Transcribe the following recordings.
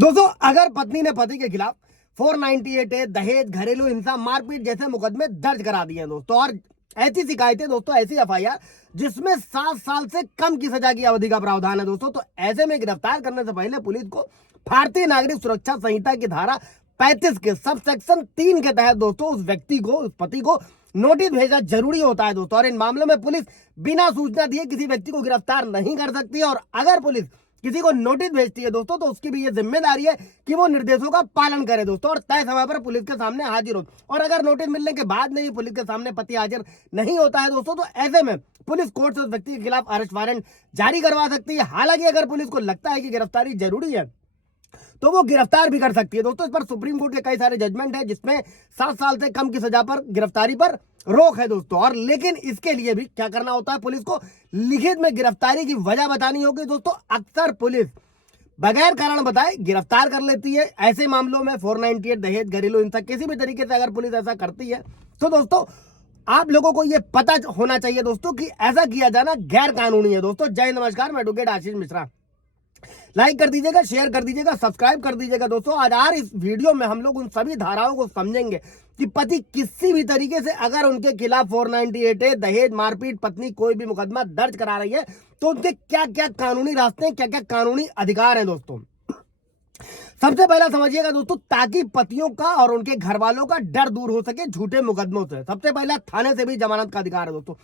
दोस्तों, अगर पत्नी ने पति के खिलाफ 498 दहेज, घरेलू हिंसा, मारपीट जैसे मुकदमे दर्ज करा दिए हैं दोस्तों, और ऐसी शिकायतें दोस्तों, ऐसी एफआईआर जिसमें 7 साल से कम की सजा की अवधि का प्रावधान है दोस्तों, तो ऐसे में गिरफ्तार करने से पहले पुलिस को भारतीय नागरिक सुरक्षा संहिता की धारा 35 के सब सेक्शन 3 के तहत दोस्तों उस व्यक्ति को, उस पति को नोटिस भेजना जरूरी होता है दोस्तों। और इन मामलों में पुलिस बिना सूचना दिए किसी व्यक्ति को गिरफ्तार नहीं कर सकती है, और अगर पुलिस किसी को नोटिस भेजती है दोस्तों, तो उसकी भी ये जिम्मेदारी है कि वो निर्देशों का पालन करे दोस्तों, और तय समय पर पुलिस के सामने हाजिर हो। और अगर नोटिस मिलने के बाद में भी पुलिस के सामने पति हाजिर नहीं होता है दोस्तों, तो ऐसे में पुलिस कोर्ट से उस व्यक्ति के खिलाफ अरेस्ट वारंट जारी करवा सकती है। हालांकि अगर पुलिस को लगता है कि गिरफ्तारी जरूरी है तो वो गिरफ्तार भी कर सकती है दोस्तों। इस पर सुप्रीम कोर्ट के कई सारे जजमेंट है जिसमें 7 साल से कम की सजा पर गिरफ्तारी पर रोक है दोस्तों। और लेकिन इसके लिए भी क्या करना होता है, पुलिस को लिखित में गिरफ्तारी की वजह बतानी होगी दोस्तों। अक्सर पुलिस बगैर कारण बताए गिरफ्तार कर लेती है। ऐसे मामलों में 498 दहेज, घरेलू हिंसा, किसी भी तरीके से अगर पुलिस ऐसा करती है तो दोस्तों आप लोगों को यह पता होना चाहिए दोस्तों कि ऐसा किया जाना गैर कानूनी है दोस्तों। जय नमस्कार, मैं एडवोकेट आशीष मिश्रा। लाइक कर दीजिएगा, शेयर कर दीजिएगा, सब्सक्राइब कर दीजिएगा दोस्तों। आज इस वीडियो में हम लोग उन सभी धाराओं को समझेंगे कि पति किसी भी तरीके से अगर उनके खिलाफ 498 दहेज, मारपीट, पत्नी कोई भी मुकदमा दर्ज करा रही है तो उनके क्या क्या कानूनी रास्ते हैं, क्या क्या कानूनी अधिकार हैं दोस्तों। सबसे पहला समझिएगा दोस्तों, ताकि पतियों का और उनके घर वालों का डर दूर हो सके झूठे मुकदमों से, सबसे पहला थाने से भी जमानत का अधिकार है दोस्तों।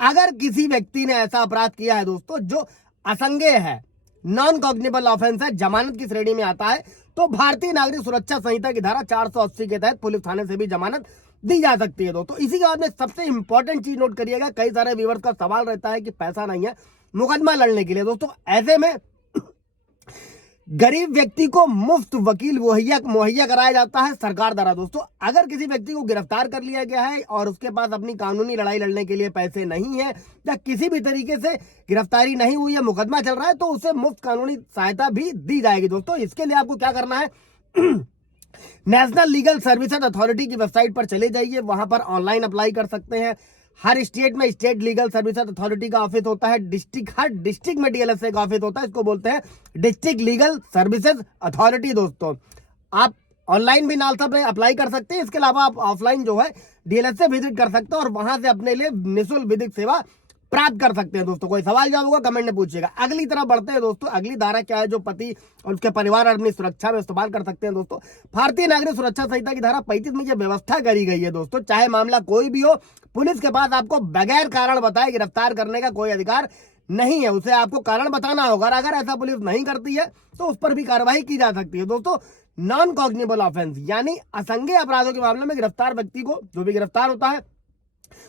अगर किसी व्यक्ति ने ऐसा अपराध किया है दोस्तों जो असंज्ञेय है, नॉन कॉग्निबल ऑफेंस है, जमानत की श्रेणी में आता है, तो भारतीय नागरिक सुरक्षा संहिता की धारा 480 के तहत पुलिस थाने से भी जमानत दी जा सकती है दोस्तों। इसी के बाद में सबसे इंपॉर्टेंट चीज नोट करिएगा, कई सारे व्यूअर्स का सवाल रहता है कि पैसा नहीं है मुकदमा लड़ने के लिए दोस्तों। ऐसे में गरीब व्यक्ति को मुफ्त वकील मुहैया कराया जाता है सरकार द्वारा दोस्तों। अगर किसी व्यक्ति को गिरफ्तार कर लिया गया है और उसके पास अपनी कानूनी लड़ाई लड़ने के लिए पैसे नहीं है, या किसी भी तरीके से गिरफ्तारी नहीं हुई है, मुकदमा चल रहा है, तो उसे मुफ्त कानूनी सहायता भी दी जाएगी दोस्तों। इसके लिए आपको क्या करना है, नेशनल लीगल सर्विसेज अथॉरिटी की वेबसाइट पर चले जाइए, वहां पर ऑनलाइन अप्लाई कर सकते हैं। हर स्टेट में स्टेट लीगल सर्विसेज अथॉरिटी का ऑफिस होता है, हर डिस्ट्रिक्ट में डीएलएसए का ऑफिस होता है, इसको बोलते हैं डिस्ट्रिक्ट लीगल सर्विसेज अथॉरिटी दोस्तों। आप ऑनलाइन भी नालसा पे अप्लाई कर सकते हैं, इसके अलावा आप ऑफलाइन जो है डीएलएसए विजिट कर सकते हैं और वहां से अपने लिए निःशुल्क विधिक सेवा प्राप्त कर सकते हैं दोस्तों। कोई सवाल जवाब होगा कमेंट में पूछिएगा। अगली तरफ बढ़ते हैं दोस्तों, अगली धारा क्या है जो पति और उसके परिवार अपनी सुरक्षा में इस्तेमाल कर सकते हैं दोस्तों। भारतीय नागरिक सुरक्षा संहिता की धारा 35 में यह व्यवस्था करी गई है दोस्तों, चाहे मामला कोई भी हो, पुलिस के पास आपको बगैर कारण बताए गिरफ्तार करने का कोई अधिकार नहीं है, उसे आपको कारण बताना होगा। और अगर ऐसा पुलिस नहीं करती है तो उस पर भी कार्रवाई की जा सकती है दोस्तों। नॉन कॉग्निबल ऑफेंस यानी असंज्ञेय अपराधों के मामले में गिरफ्तार व्यक्ति को, जो भी गिरफ्तार होता है,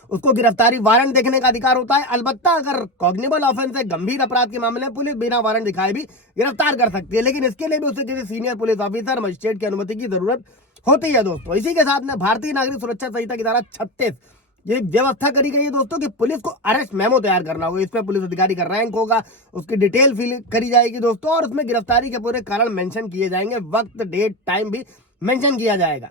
उसको गिरफ्तारी वारंट देखने का अधिकार होता है। अलबत्ता अगर कॉग्निबल ऑफेंस है, गंभीर अपराध के मामले में पुलिस बिना वारंट दिखाए भी गिरफ्तार कर सकती है, लेकिन इसके लिए भी उसे किसी सीनियर पुलिस ऑफिसर, मजिस्ट्रेट की अनुमति की जरूरत होती है दोस्तों। इसी के साथ में भारतीय नागरिक सुरक्षा संहिता की धारा 36 ये व्यवस्था करी गई है दोस्तों कि पुलिस को अरेस्ट मेमो तैयार करना होगा। इसमें पुलिस अधिकारी का रैंक होगा, उसकी डिटेल फिल करी जाएगी दोस्तों, और उसमें गिरफ्तारी के पूरे कारण मेंशन किए जाएंगे, वक्त, डेट, टाइम भी मेंशन किया जाएगा।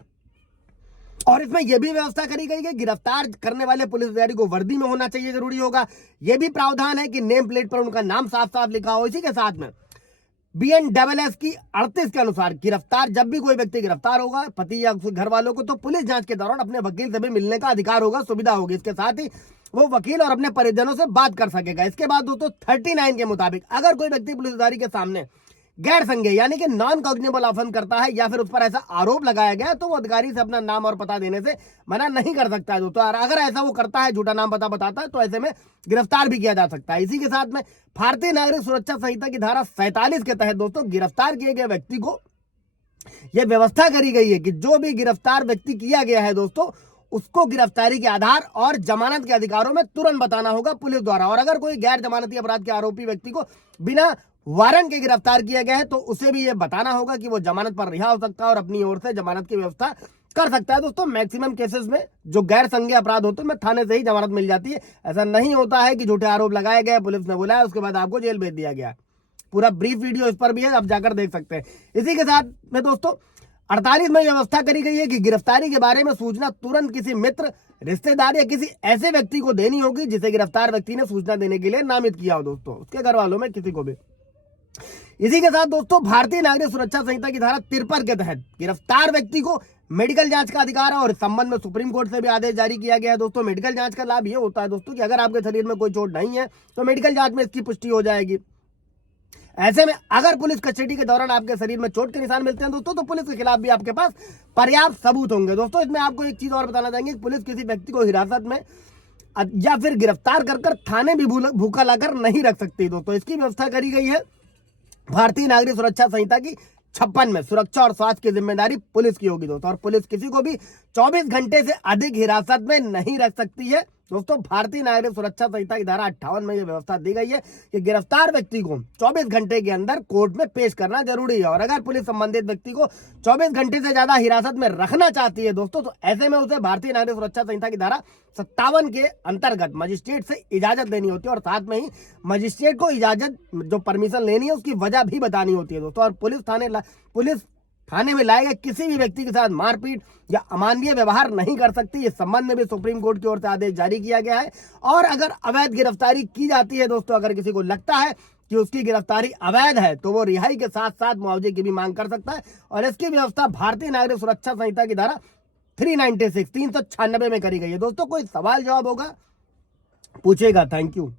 और इसमें यह भी व्यवस्था करी गई है, गिरफ्तार करने वाले पुलिस अधिकारी को वर्दी में होना चाहिए, जरूरी होगा। यह भी प्रावधान है कि नेम प्लेट पर उनका नाम साफ साफ लिखा हो। इसी के साथ में BNSS की 38 के अनुसार गिरफ्तार, जब भी कोई व्यक्ति गिरफ्तार होगा, पति या उसके घर वालों को, तो पुलिस जांच के दौरान अपने वकील से भी मिलने का अधिकार होगा, सुविधा होगी। इसके साथ ही वो वकील और अपने परिजनों से बात कर सकेगा। इसके बाद दोस्तों 39 के मुताबिक अगर कोई व्यक्ति पुलिस अधिकारी के सामने गैर संज्ञेय यानी कि नॉन कॉग्निबल ऑफेंस करता है या फिर उस पर ऐसा आरोप लगाया गया, तो वो अधिकारी से अपना नाम और पता देने से मना नहीं कर सकता है दोस्तों। अगर ऐसा वो करता है, झूठा नाम पता बताता है, तो ऐसे में गिरफ्तार भी किया जा सकता है। इसी के साथ में भारतीय नागरिक सुरक्षा संहिता की धारा 47 के तहत दोस्तों गिरफ्तार किए गए व्यक्ति को यह व्यवस्था करी गई है कि जो भी गिरफ्तार व्यक्ति किया गया है दोस्तों, उसको गिरफ्तारी के आधार और जमानत के अधिकारों में तुरंत बताना होगा पुलिस द्वारा। और अगर कोई गैर जमानती अपराध के आरोपी व्यक्ति को बिना वारंट के गिरफ्तार किया गया है तो उसे भी यह बताना होगा कि वो जमानत पर रिहा हो सकता है और अपनी ओर से जमानत की व्यवस्था कर सकता है दोस्तों। मैक्सिमम केसेस में जो गैर संज्ञेय अपराध होते हैं, थाने से ही जमानत मिल जाती है। ऐसा नहीं होता है कि झूठे आरोप लगाए गए, पुलिस ने बुलाया, उसके बाद आपको जेल भेज दिया गया। पूरा ब्रीफ वीडियो इस पर भी है, आप जाकर देख सकते हैं। इसी के साथ में दोस्तों 48 में व्यवस्था करी गई है कि गिरफ्तारी के बारे में सूचना तुरंत किसी मित्र, रिश्तेदार या किसी ऐसे व्यक्ति को देनी होगी जिसे गिरफ्तार व्यक्ति ने सूचना देने के लिए नामित किया हो दोस्तों, उसके घर वालों में किसी को भी। इसी के साथ दोस्तों भारतीय नागरिक सुरक्षा संहिता की धारा 53 के तहत गिरफ्तार व्यक्ति को मेडिकल जांच का अधिकार है और इस संबंध में सुप्रीम कोर्ट से भी आदेश जारी किया गया है। दोस्तों मेडिकल जांच का लाभ ये होता है दोस्तों कि अगर आपके शरीर में कोई चोट नहीं है तो मेडिकल जांच में इसकी पुष्टि हो जाएगी। ऐसे में अगर पुलिस कस्टडी के दौरान आपके शरीर में चोट के निशान मिलते हैं दोस्तों तो पुलिस के खिलाफ भी आपके पास पर्याप्त सबूत होंगे। दोस्तों इसमें आपको एक चीज और बताना चाहेंगे, पुलिस किसी व्यक्ति को हिरासत में या फिर गिरफ्तार कर थाने भी भूखा लाकर नहीं रख सकती। दोस्तों इसकी व्यवस्था करी गई है भारतीय नागरिक सुरक्षा संहिता की 56 में। सुरक्षा और स्वास्थ्य की जिम्मेदारी पुलिस की होगी दोस्तों, और पुलिस किसी को भी 24 घंटे से अधिक हिरासत में नहीं रख सकती है। दोस्तों भारतीय नागरिक सुरक्षा संहिता की धारा 58 में यह व्यवस्था दी गई है कि गिरफ्तार व्यक्ति को 24 घंटे के अंदर कोर्ट में पेश करना जरूरी है, और अगर पुलिस संबंधित व्यक्ति को 24 घंटे से ज्यादा हिरासत में रखना चाहती है दोस्तों तो ऐसे में उसे भारतीय नागरिक सुरक्षा संहिता की धारा 57 के अंतर्गत मजिस्ट्रेट से इजाजत लेनी होती है, और साथ में ही मजिस्ट्रेट को इजाजत जो परमिशन लेनी है उसकी वजह भी बतानी होती है दोस्तों। और पुलिस थाने में लाए गए किसी भी व्यक्ति के साथ मारपीट या अमानवीय व्यवहार नहीं कर सकती। इस संबंध में भी सुप्रीम कोर्ट की ओर से आदेश जारी किया गया है। और अगर अवैध गिरफ्तारी की जाती है दोस्तों, अगर किसी को लगता है कि उसकी गिरफ्तारी अवैध है तो वो रिहाई के साथ साथ मुआवजे की भी मांग कर सकता है, और इसकी व्यवस्था भारतीय नागरिक सुरक्षा संहिता की धारा 396 में करी गई है। दोस्तों कोई सवाल जवाब होगा पूछेगा। Thank you.